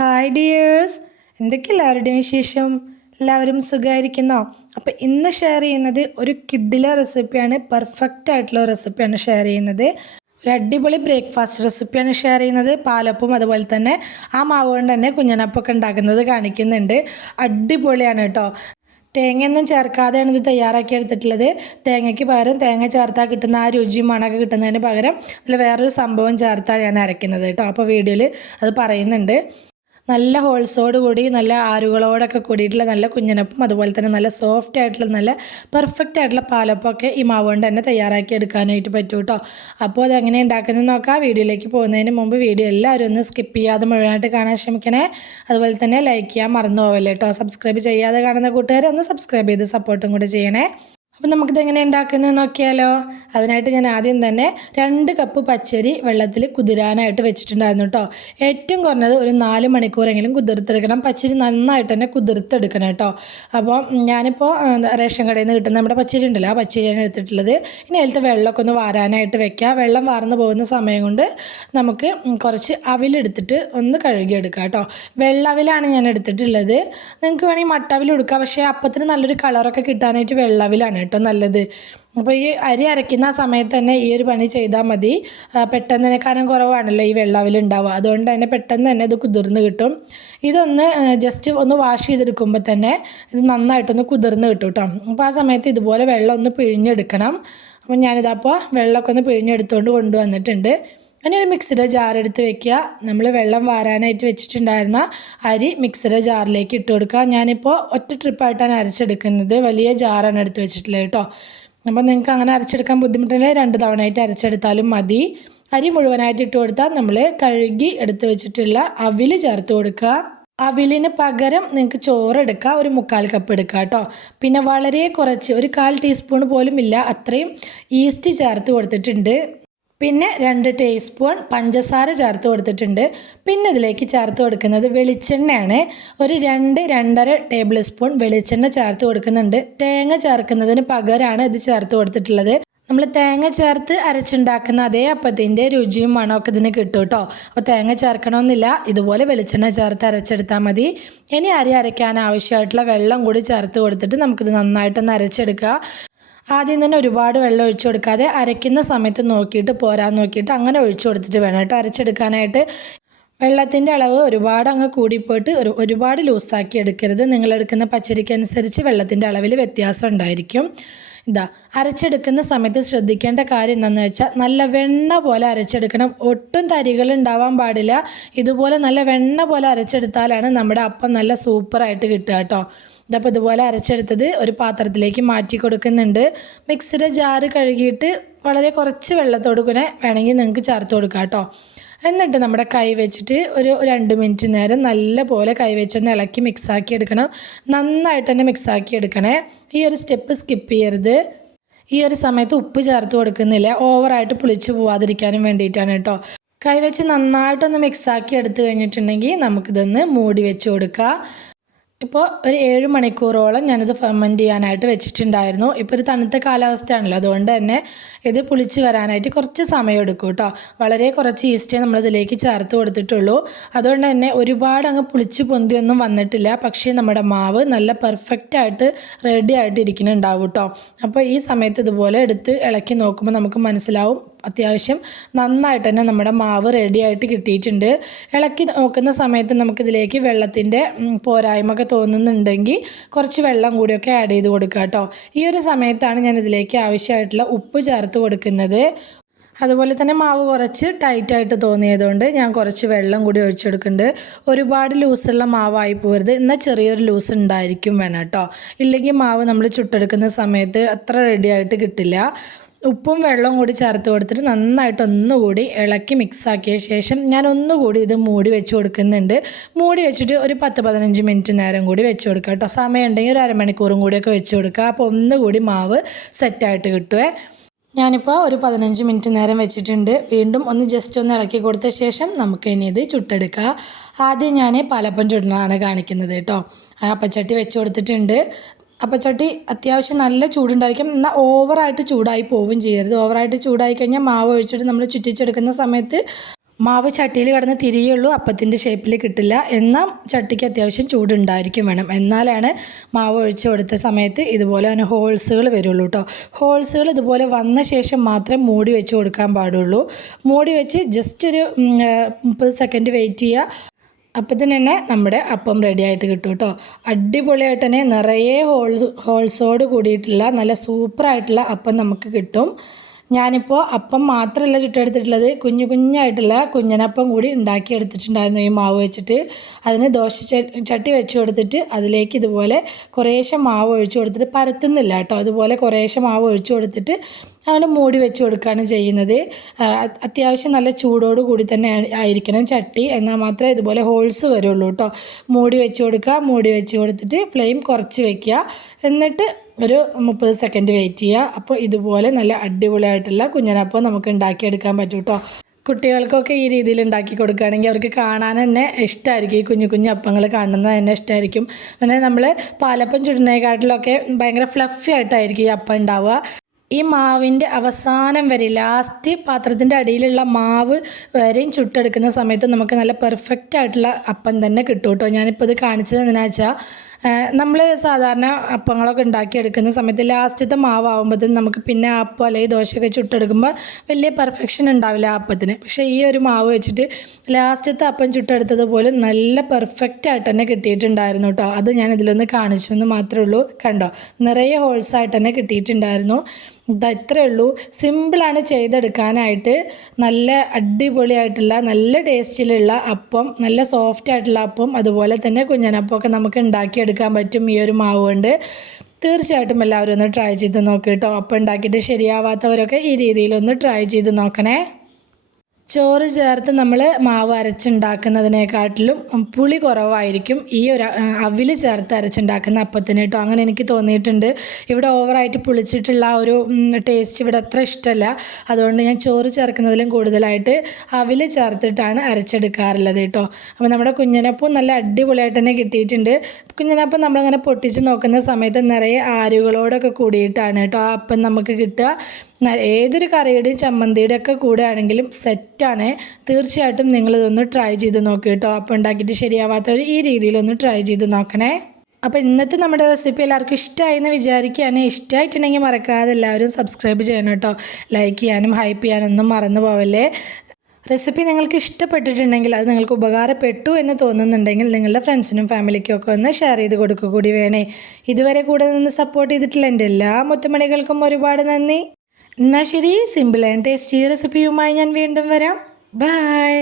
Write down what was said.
Hi dears, എന്തൊക്കെ എല്ലാവരുടെയും വിശേഷം? എല്ലാവരും സുഖമായിരിക്കുന്നോ? അപ്പോൾ ഇന്ന് ഷെയർ ചെയ്യുന്നത് ഒരു കിഡിലെ റെസിപ്പിയാണ്. പെർഫെക്റ്റ് ആയിട്ടുള്ള റെസിപ്പിയാണ് ഷെയർ ചെയ്യുന്നത്. ഒരു അടിപൊളി ബ്രേക്ക്ഫാസ്റ്റ് റെസിപ്പിയാണ് ഷെയർ ചെയ്യുന്നത്. പാലപ്പവും അതുപോലെ തന്നെ ആ മാവ് കൊണ്ട് തന്നെ കുഞ്ഞനപ്പൊക്കെ ഉണ്ടാക്കുന്നത് കാണിക്കുന്നുണ്ട്. അടിപൊളിയാണ് കേട്ടോ. തേങ്ങയൊന്നും ചേർക്കാതെയാണ് ഇത് തയ്യാറാക്കി എടുത്തിട്ടുള്ളത്. തേങ്ങയ്ക്ക് പകരം തേങ്ങ ചേർത്താൽ കിട്ടുന്ന ആ രുചി മണമൊക്കെ കിട്ടുന്നതിന് പകരം അതിൽ വേറൊരു സംഭവം ചേർത്താണ് ഞാൻ അരയ്ക്കുന്നത് കേട്ടോ. അപ്പോൾ വീഡിയോയിൽ അത് പറയുന്നുണ്ട്. നല്ല ഹോൾസോട് കൂടി നല്ല ആരുകളോടൊക്കെ കൂടിയിട്ടുള്ള നല്ല കുഞ്ഞനപ്പം, അതുപോലെ തന്നെ നല്ല സോഫ്റ്റ് ആയിട്ടുള്ള നല്ല പെർഫെക്റ്റ് ആയിട്ടുള്ള പാലപ്പമൊക്കെ ഈ മാവ് കൊണ്ട് തന്നെ തയ്യാറാക്കി എടുക്കാനായിട്ട് പറ്റും കേട്ടോ. അപ്പോൾ അതെങ്ങനെ ഉണ്ടാക്കുന്നത് നോക്കാം. വീഡിയോയിലേക്ക് പോകുന്നതിന് മുമ്പ് വീഡിയോ എല്ലാവരും ഒന്ന് സ്കിപ്പ് ചെയ്യാതെ മുഴുവനായിട്ട് കാണാൻ ശ്രമിക്കണേ. അതുപോലെ തന്നെ ലൈക്ക് ചെയ്യാൻ മറന്നു പോവല്ലേ കേട്ടോ. സബ്സ്ക്രൈബ് ചെയ്യാതെ കാണുന്ന കൂട്ടുകാരെ ഒന്ന് സബ്സ്ക്രൈബ് ചെയ്ത് സപ്പോർട്ടും കൂടി ചെയ്യണേ. അപ്പം നമുക്കിത് എങ്ങനെ ഉണ്ടാക്കുന്നത് നോക്കിയാലോ. അതിനായിട്ട് ഞാൻ ആദ്യം തന്നെ 2 കപ്പ് പച്ചരി വെള്ളത്തിൽ കുതിരാനായിട്ട് വെച്ചിട്ടുണ്ടായിരുന്നു കേട്ടോ. ഏറ്റവും കുറഞ്ഞത് ഒരു 4 മണിക്കൂറെങ്കിലും കുതിർത്തെടുക്കണം. പച്ചരി നന്നായിട്ട് തന്നെ കുതിർത്തെടുക്കണം കേട്ടോ. അപ്പോൾ ഞാനിപ്പോൾ റേഷൻ കടയിൽ നിന്ന് കിട്ടുന്ന നമ്മുടെ പച്ചരി ഉണ്ടല്ലോ, ആ പച്ചരിയാണ് എടുത്തിട്ടുള്ളത്. ഇനി അതിലത്തെ വെള്ളമൊക്കെ ഒന്ന് വാരാനായിട്ട് വെക്കുക. വെള്ളം വാർന്ന് പോകുന്ന സമയം കൊണ്ട് നമുക്ക് കുറച്ച് അവിലെടുത്തിട്ട് ഒന്ന് കഴുകിയെടുക്കാം കേട്ടോ. വെള്ളവിലാണ് ഞാൻ എടുത്തിട്ടുള്ളത്. നിങ്ങൾക്ക് വേണമെങ്കിൽ മട്ടവിൽ എടുക്കാം, പക്ഷേ അപ്പത്തിന് നല്ലൊരു കളറൊക്കെ കിട്ടാനായിട്ട് വെള്ളവിലാണ് കേട്ടോ നല്ലത്. അപ്പോൾ ഈ അരി അരയ്ക്കുന്ന സമയത്ത് തന്നെ ഈ ഒരു പണി ചെയ്താൽ മതി. പെട്ടെന്ന് തന്നെ കനം കുറവാണല്ലോ ഈ വെള്ളാവിൽ ഉണ്ടാവുക, അതുകൊണ്ട് തന്നെ പെട്ടെന്ന് തന്നെ ഇത് കുതിർന്ന് കിട്ടും. ഇതൊന്ന് ജസ്റ്റ് ഒന്ന് വാഷ് ചെയ്തെടുക്കുമ്പോൾ തന്നെ ഇത് നന്നായിട്ടൊന്ന് കുതിർന്ന് കിട്ടും കേട്ടോ. അപ്പോൾ ആ സമയത്ത് ഇതുപോലെ വെള്ളം ഒന്ന് പിഴിഞ്ഞെടുക്കണം. അപ്പോൾ ഞാനിതപ്പോൾ വെള്ളമൊക്കെ ഒന്ന് പിഴിഞ്ഞെടുത്തുകൊണ്ട് കൊണ്ടുവന്നിട്ടുണ്ട്. അങ്ങനെ ഒരു മിക്സിയുടെ ജാർ എടുത്ത് വെക്കുക. നമ്മൾ വെള്ളം വാരാനായിട്ട് വെച്ചിട്ടുണ്ടായിരുന്ന അരി മിക്സിയുടെ ജാറിലേക്ക് ഇട്ട് കൊടുക്കുക. ഞാനിപ്പോൾ ഒറ്റ ട്രിപ്പായിട്ടാണ് അരച്ചെടുക്കുന്നത്. വലിയ ജാറാണ് എടുത്ത് വെച്ചിട്ടുള്ളത് കേട്ടോ. അപ്പോൾ നിങ്ങൾക്ക് അങ്ങനെ അരച്ചെടുക്കാൻ ബുദ്ധിമുട്ടുണ്ടെങ്കിൽ 2 തവണയായിട്ട് അരച്ചെടുത്താലും മതി. അരി മുഴുവനായിട്ട് ഇട്ട് കൊടുത്താൽ നമ്മൾ കഴുകി എടുത്ത് വെച്ചിട്ടുള്ള അവിൽ ചേർത്ത് കൊടുക്കുക. അവിലിന് പകരം നിങ്ങൾക്ക് ചോറ് എടുക്കുക, ഒരു 1/4 കപ്പ് എടുക്കുക കേട്ടോ. പിന്നെ വളരെ കുറച്ച് ഒരു 1/4 ടീസ്പൂൺ പോലും ഇല്ല അത്രയും ഈസ്റ്റ് ചേർത്ത് കൊടുത്തിട്ടുണ്ട്. പിന്നെ 2 ടീസ്പൂൺ പഞ്ചസാര ചേർത്ത് കൊടുത്തിട്ടുണ്ട്. പിന്നെ ഇതിലേക്ക് ചേർത്ത് കൊടുക്കുന്നത് വെളിച്ചെണ്ണയാണ്. ഒരു 2-2.5 ടേബിൾ സ്പൂൺ വെളിച്ചെണ്ണ ചേർത്ത് കൊടുക്കുന്നുണ്ട്. തേങ്ങ ചേർക്കുന്നതിന് പകരമാണ് ഇത് ചേർത്ത് കൊടുത്തിട്ടുള്ളത്. നമ്മൾ തേങ്ങ ചേർത്ത് അരച്ചുണ്ടാക്കുന്ന അതേ അപ്പത്തിൻ്റെ രുചിയും മണമൊക്കെ ഇതിന് കിട്ടും കേട്ടോ. അപ്പോൾ തേങ്ങ ചേർക്കണമെന്നില്ല, ഇതുപോലെ വെളിച്ചെണ്ണ ചേർത്ത് അരച്ചെടുത്താൽ മതി. ഇനി അരി അരയ്ക്കാൻ ആവശ്യമായിട്ടുള്ള വെള്ളം കൂടി ചേർത്ത് കൊടുത്തിട്ട് നമുക്കിത് നന്നായിട്ടൊന്ന് അരച്ചെടുക്കുക. ആദ്യം തന്നെ ഒരുപാട് വെള്ളം ഒഴിച്ചു കൊടുക്കാതെ അരയ്ക്കുന്ന സമയത്ത് നോക്കിയിട്ട് പോരാൻ നോക്കിയിട്ട് അങ്ങനെ ഒഴിച്ചു കൊടുത്തിട്ട് വേണം കേട്ടോ അരച്ചെടുക്കാനായിട്ട്. വെള്ളത്തിൻ്റെ അളവ് ഒരുപാട് അങ്ങ് കൂടിപ്പോയിട്ട് ഒരുപാട് ലൂസാക്കി എടുക്കരുത്. നിങ്ങളെടുക്കുന്ന പച്ചരിക്കനുസരിച്ച് വെള്ളത്തിൻ്റെ അളവിൽ വ്യത്യാസം ഉണ്ടായിരിക്കും. അരച്ചെടുക്കുന്ന സമയത്ത് ശ്രദ്ധിക്കേണ്ട കാര്യം എന്താണെന്ന് വെച്ചാൽ നല്ല വെണ്ണ പോലെ അരച്ചെടുക്കണം. ഒട്ടും തരികൾ ഉണ്ടാവാൻ പാടില്ല. ഇതുപോലെ നല്ല വെണ്ണ പോലെ അരച്ചെടുത്താലാണ് നമ്മുടെ അപ്പം നല്ല സൂപ്പറായിട്ട് കിട്ടുക കേട്ടോ. ഇതപ്പോൾ ഇതുപോലെ അരച്ചെടുത്തത് ഒരു പാത്രത്തിലേക്ക് മാറ്റി കൊടുക്കുന്നുണ്ട്. മിക്സിയുടെ ജാറ് കഴുകിയിട്ട് വളരെ കുറച്ച് വെള്ളത്തോട് കൂടെ വേണമെങ്കിൽ നിങ്ങൾക്ക് ചേർത്ത് കൊടുക്കാം കേട്ടോ. എന്നിട്ട് നമ്മുടെ കൈ വെച്ചിട്ട് ഒരു 2 മിനിറ്റ് നേരം നല്ല പോലെ കൈ വെച്ചൊന്ന് ഇളക്കി മിക്സാക്കി എടുക്കണം. നന്നായിട്ട് തന്നെ മിക്സാക്കി എടുക്കണേ. ഈ ഒരു സ്റ്റെപ്പ് സ്കിപ്പ് ചെയ്യരുത്. ഈ ഒരു സമയത്ത് ഉപ്പ് ചേർത്ത് കൊടുക്കുന്നില്ല, ഓവറായിട്ട് പുളിച്ച് പോവാതിരിക്കാനും വേണ്ടിയിട്ടാണ് കേട്ടോ. കൈ വെച്ച് നന്നായിട്ടൊന്ന് മിക്സാക്കി എടുത്തു കഴിഞ്ഞിട്ടുണ്ടെങ്കിൽ നമുക്കിതൊന്ന് മൂടി വെച്ച് കൊടുക്കുക. ഇപ്പോൾ ഒരു 7 മണിക്കൂറോളം ഞാനിത് ഫെർമെൻറ്റ് ചെയ്യാനായിട്ട് വെച്ചിട്ടുണ്ടായിരുന്നു. ഇപ്പോൾ ഒരു തണുത്ത കാലാവസ്ഥയാണല്ലോ, അതുകൊണ്ട് തന്നെ ഇത് പുളിച്ച് വരാനായിട്ട് കുറച്ച് സമയം എടുക്കും കേട്ടോ. വളരെ കുറച്ച് ഈസ്റ്റേ നമ്മളിതിലേക്ക് ചേർത്ത് കൊടുത്തിട്ടുള്ളൂ. അതുകൊണ്ട് തന്നെ ഒരുപാട് അങ്ങ് പുളിച്ച് പൊന്തിയൊന്നും വന്നിട്ടില്ല. പക്ഷേ നമ്മുടെ മാവ് നല്ല പെർഫെക്റ്റായിട്ട് റെഡി ആയിട്ട് ഇരിക്കുന്നുണ്ടാവും കേട്ടോ. അപ്പോൾ ഈ സമയത്ത് ഇതുപോലെ എടുത്ത് ഇളക്കി നോക്കുമ്പോൾ നമുക്ക് മനസ്സിലാവും അത്യാവശ്യം നന്നായിട്ട് തന്നെ നമ്മുടെ മാവ് റെഡി ആയിട്ട് കിട്ടിയിട്ടുണ്ട്. ഇളക്കി നോക്കുന്ന സമയത്ത് നമുക്കിതിലേക്ക് വെള്ളത്തിൻ്റെ പോരായ്മയൊക്കെ തോന്നുന്നുണ്ടെങ്കിൽ കുറച്ച് വെള്ളം കൂടിയൊക്കെ ആഡ് ചെയ്ത് കൊടുക്കുക കേട്ടോ. ഈ ഒരു സമയത്താണ് ഞാൻ ഇതിലേക്ക് ആവശ്യമായിട്ടുള്ള ഉപ്പ് ചേർത്ത് കൊടുക്കുന്നത്. അതുപോലെ തന്നെ മാവ് കുറച്ച് ടൈറ്റായിട്ട് തോന്നിയതുകൊണ്ട് ഞാൻ കുറച്ച് വെള്ളം കൂടി ഒഴിച്ചെടുക്കുന്നുണ്ട്. ഒരുപാട് ലൂസുള്ള മാവായി പോകരുത്, എന്നാൽ ചെറിയൊരു ലൂസ് ഉണ്ടായിരിക്കും വേണം കേട്ടോ. ഇല്ലെങ്കിൽ മാവ് നമ്മൾ ചുട്ടെടുക്കുന്ന സമയത്ത് അത്ര റെഡി ആയിട്ട് കിട്ടില്ല. ഉപ്പും വെള്ളവും കൂടി ചേർത്ത് കൊടുത്തിട്ട് നന്നായിട്ട് ഒന്നുകൂടി ഇളക്കി മിക്സാക്കിയ ശേഷം ഞാൻ ഒന്നുകൂടി ഇത് മൂടി വെച്ച് കൊടുക്കുന്നുണ്ട്. മൂടി വെച്ചിട്ട് ഒരു 10-15 മിനിറ്റ് നേരം കൂടി വെച്ച് കൊടുക്കുക കേട്ടോ. സമയം ഉണ്ടെങ്കിൽ ഒരു അരമണിക്കൂറും കൂടിയൊക്കെ വെച്ച് കൊടുക്കുക. അപ്പോൾ ഒന്നുകൂടി മാവ് സെറ്റായിട്ട് കിട്ടുമേ. ഞാനിപ്പോൾ ഒരു 15 മിനിറ്റ് നേരം വെച്ചിട്ടുണ്ട്. വീണ്ടും ഒന്ന് ജസ്റ്റ് ഒന്ന് ഇളക്കി കൊടുത്ത ശേഷം നമുക്ക് ഇനി ഇത് ചുട്ടെടുക്കുക. ആദ്യം ഞാൻ പാലപ്പം ചുടുന്നതാണ് കാണിക്കുന്നത് കേട്ടോ. അപ്പച്ചട്ടി വെച്ച് കൊടുത്തിട്ടുണ്ട്. അപ്പച്ചട്ടി അത്യാവശ്യം നല്ല ചൂടുണ്ടായിരിക്കും, എന്നാൽ ഓവറായിട്ട് ചൂടായി പോവുകയും ചെയ്യരുത്. ഓവറായിട്ട് ചൂടായി കഴിഞ്ഞാൽ മാവ് ഒഴിച്ചിട്ട് നമ്മൾ ചുറ്റിച്ചെടുക്കുന്ന സമയത്ത് മാവ് ചട്ടിയിൽ കിടന്ന് തിരിയുള്ളൂ, അപ്പത്തിൻ്റെ ഷേപ്പിൽ കിട്ടില്ല. എന്നാൽ ചട്ടിക്ക് അത്യാവശ്യം ചൂടുണ്ടായിരിക്കും വേണം. എന്നാലാണ് മാവ് ഒഴിച്ച് കൊടുത്ത സമയത്ത് ഇതുപോലെ തന്നെ ഹോൾസുകൾ വരുള്ളൂ കേട്ടോ. ഹോൾസുകൾ ഇതുപോലെ വന്ന ശേഷം മാത്രമേ മൂടി വെച്ച് കൊടുക്കാൻ പാടുള്ളൂ. മൂടി വെച്ച് ജസ്റ്റ് ഒരു 30 സെക്കൻഡ് വെയിറ്റ് ചെയ്യുക. അപ്പത്തിന് തന്നെ നമ്മുടെ അപ്പം റെഡി ആയിട്ട് കിട്ടും കേട്ടോ. അടിപൊളിയായിട്ട് തന്നെ നിറയെ ഹോൾസോട് കൂടിയിട്ടുള്ള നല്ല സൂപ്പറായിട്ടുള്ള അപ്പം നമുക്ക് കിട്ടും. ഞാനിപ്പോൾ അപ്പം മാത്രമല്ല ചുട്ടെടുത്തിട്ടുള്ളത്, കുഞ്ഞു കുഞ്ഞായിട്ടുള്ള കുഞ്ഞനപ്പം കൂടി ഉണ്ടാക്കിയെടുത്തിട്ടുണ്ടായിരുന്നു ഈ മാവ് വെച്ചിട്ട്. അതിന് ദോശ ചട്ടി വെച്ച് കൊടുത്തിട്ട് അതിലേക്ക് ഇതുപോലെ കുറേശ്ശെ മാവ് ഒഴിച്ചു കൊടുത്തിട്ട് പരത്തുന്നില്ല കേട്ടോ. അതുപോലെ കുറേശ്ശെ മാവ് ഒഴിച്ചു കൊടുത്തിട്ട് അങ്ങനെ മൂടി വെച്ച് കൊടുക്കുകയാണ് ചെയ്യുന്നത്. അത്യാവശ്യം നല്ല ചൂടോട് കൂടി തന്നെ ആയിരിക്കണം ചട്ടി, എന്നാൽ മാത്രമേ ഇതുപോലെ ഹോൾസ് വരുള്ളൂ കേട്ടോ. മൂടി വെച്ച് കൊടുക്കുക. മൂടി വെച്ച് കൊടുത്തിട്ട് ഫ്ലെയിം കുറച്ച് വെക്കുക. എന്നിട്ട് ഒരു 30 സെക്കൻഡ് വെയിറ്റ് ചെയ്യുക. അപ്പോൾ ഇതുപോലെ നല്ല അടിപൊളിയായിട്ടുള്ള കുഞ്ഞനപ്പം നമുക്ക് ഉണ്ടാക്കിയെടുക്കാൻ പറ്റും കേട്ടോ. കുട്ടികൾക്കൊക്കെ ഈ രീതിയിൽ ഉണ്ടാക്കി കൊടുക്കുകയാണെങ്കിൽ അവർക്ക് കാണാൻ തന്നെ ഇഷ്ടമായിരിക്കും. ഈ കുഞ്ഞു കുഞ്ഞു അപ്പങ്ങൾ കാണുന്നത് തന്നെ ഇഷ്ടമായിരിക്കും. പിന്നെ നമ്മൾ പാലപ്പം ചുടുന്നതിനെക്കാട്ടിലൊക്കെ ഭയങ്കര ഫ്ലഫി ആയിട്ടായിരിക്കും ഈ അപ്പം ഉണ്ടാവുക. ഈ മാവിൻ്റെ അവസാനം വരെ ലാസ്റ്റ് പാത്രത്തിൻ്റെ അടിയിലുള്ള മാവ് വരെയും ചുട്ടെടുക്കുന്ന സമയത്ത് നമുക്ക് നല്ല പെർഫെക്റ്റ് ആയിട്ടുള്ള അപ്പം തന്നെ കിട്ടും കേട്ടോ. ഞാനിപ്പോൾ ഇത് കാണിച്ചത് എന്തിനാ വെച്ചാൽ നമ്മൾ സാധാരണ അപ്പങ്ങളൊക്കെ ഉണ്ടാക്കിയെടുക്കുന്ന സമയത്ത് ലാസ്റ്റത്തെ മാവാകുമ്പോഴത്തേന് നമുക്ക് പിന്നെ അപ്പം അല്ലെങ്കിൽ ദോശയൊക്കെ ചുട്ടെടുക്കുമ്പോൾ വലിയ പെർഫെക്ഷൻ ഉണ്ടാവില്ല ആ അപ്പത്തിന്. പക്ഷേ ഈ ഒരു മാവ് വെച്ചിട്ട് ലാസ്റ്റത്തെ അപ്പം ചുട്ടെടുത്തതുപോലെ നല്ല പെർഫെക്റ്റ് ആയിട്ട് തന്നെ കിട്ടിയിട്ടുണ്ടായിരുന്നു കേട്ടോ. അത് ഞാൻ ഇതിലൊന്ന് കാണിച്ചു എന്ന് മാത്രമേ ഉള്ളൂ. കണ്ടോ, നിറയെ ഹോൾസായിട്ട് തന്നെ കിട്ടിയിട്ടുണ്ടായിരുന്നു. ഇത്രയേ ഉള്ളൂ. സിമ്പിളാണ് ചെയ്തെടുക്കാനായിട്ട്. നല്ല അടിപൊളിയായിട്ടുള്ള നല്ല ടേസ്റ്റിലുള്ള അപ്പം, നല്ല സോഫ്റ്റ് ആയിട്ടുള്ള അപ്പം, അതുപോലെ തന്നെ കുഞ്ഞനപ്പമൊക്കെ നമുക്ക് ഉണ്ടാക്കിയെടുക്കാൻ പറ്റും ഈ ഒരു മാവ് കൊണ്ട്. തീർച്ചയായിട്ടും എല്ലാവരും ഒന്ന് ട്രൈ ചെയ്ത് നോക്കുക കേട്ടോ. അപ്പം ഉണ്ടാക്കിയിട്ട് ശരിയാവാത്തവരൊക്കെ ഈ രീതിയിലൊന്ന് ട്രൈ ചെയ്ത് നോക്കണേ. ചോറ് ചേർത്ത് നമ്മൾ മാവ് അരച്ചുണ്ടാക്കുന്നതിനെക്കാട്ടിലും പുളി കുറവായിരിക്കും ഈ ഒരു അവിൽ ചേർത്ത് അരച്ചുണ്ടാക്കുന്ന അപ്പത്തിന് കേട്ടോ. അങ്ങനെ എനിക്ക് തോന്നിയിട്ടുണ്ട്. ഇവിടെ ഓവറായിട്ട് പുളിച്ചിട്ടുള്ള ഒരു ടേസ്റ്റ് ഇവിടെ അത്ര ഇഷ്ടമല്ല. അതുകൊണ്ട് ഞാൻ ചോറ് ചേർക്കുന്നതിലും കൂടുതലായിട്ട് അവിൽ ചേർത്തിട്ടാണ് അരച്ചെടുക്കാറുള്ളത് കേട്ടോ. അപ്പോൾ നമ്മുടെ കുഞ്ഞനപ്പം നല്ല അടിപൊളിയായിട്ട് തന്നെ കിട്ടിയിട്ടുണ്ട്. കുഞ്ഞനപ്പം നമ്മളിങ്ങനെ പൊട്ടിച്ച് നോക്കുന്ന സമയത്ത് നിറയെ ആരുകളോടൊക്കെ കൂടിയിട്ടാണ് കേട്ടോ ആ അപ്പം നമുക്ക് കിട്ടുക. ഏതൊരു കറിയുടെയും ചമ്മന്തിയുടെ ഒക്കെ കൂടെ ആണെങ്കിലും സെറ്റാണ്. തീർച്ചയായിട്ടും നിങ്ങളിതൊന്ന് ട്രൈ ചെയ്ത് നോക്കുക കേട്ടോ. അപ്പം ഉണ്ടാക്കിയിട്ട് ശരിയാവാത്തവർ ഈ രീതിയിലൊന്ന് ട്രൈ ചെയ്ത് നോക്കണേ. അപ്പോൾ ഇന്നത്തെ നമ്മുടെ റെസിപ്പി എല്ലാവർക്കും ഇഷ്ടമായി എന്ന് വിചാരിക്കുകയാണ്. ഇഷ്ടമായിട്ടുണ്ടെങ്കിൽ മറക്കാതെ എല്ലാവരും സബ്സ്ക്രൈബ് ചെയ്യണം കേട്ടോ. ലൈക്ക് ചെയ്യാനും ഹൈപ്പ് ചെയ്യാനൊന്നും മറന്നു പോവല്ലേ. റെസിപ്പി നിങ്ങൾക്ക് ഇഷ്ടപ്പെട്ടിട്ടുണ്ടെങ്കിൽ, അത് നിങ്ങൾക്ക് ഉപകാരപ്പെട്ടു എന്ന് തോന്നുന്നുണ്ടെങ്കിൽ നിങ്ങളുടെ ഫ്രണ്ട്സിനും ഫാമിലിക്കും ഒക്കെ ഒന്ന് ഷെയർ ചെയ്ത് കൊടുക്കുക കൂടി വേണേ. ഇതുവരെ കൂടെ നിന്ന് സപ്പോർട്ട് ചെയ്തിട്ടുള്ള എൻ്റെ എല്ലാ മുത്തുമണികൾക്കും ഒരുപാട് നന്ദി. എന്നാൽ ശരി, സിമ്പിൾ ആൻഡ് ടേസ്റ്റി റെസിപ്പിയുമായി ഞാൻ വീണ്ടും വരാം. ബൈ.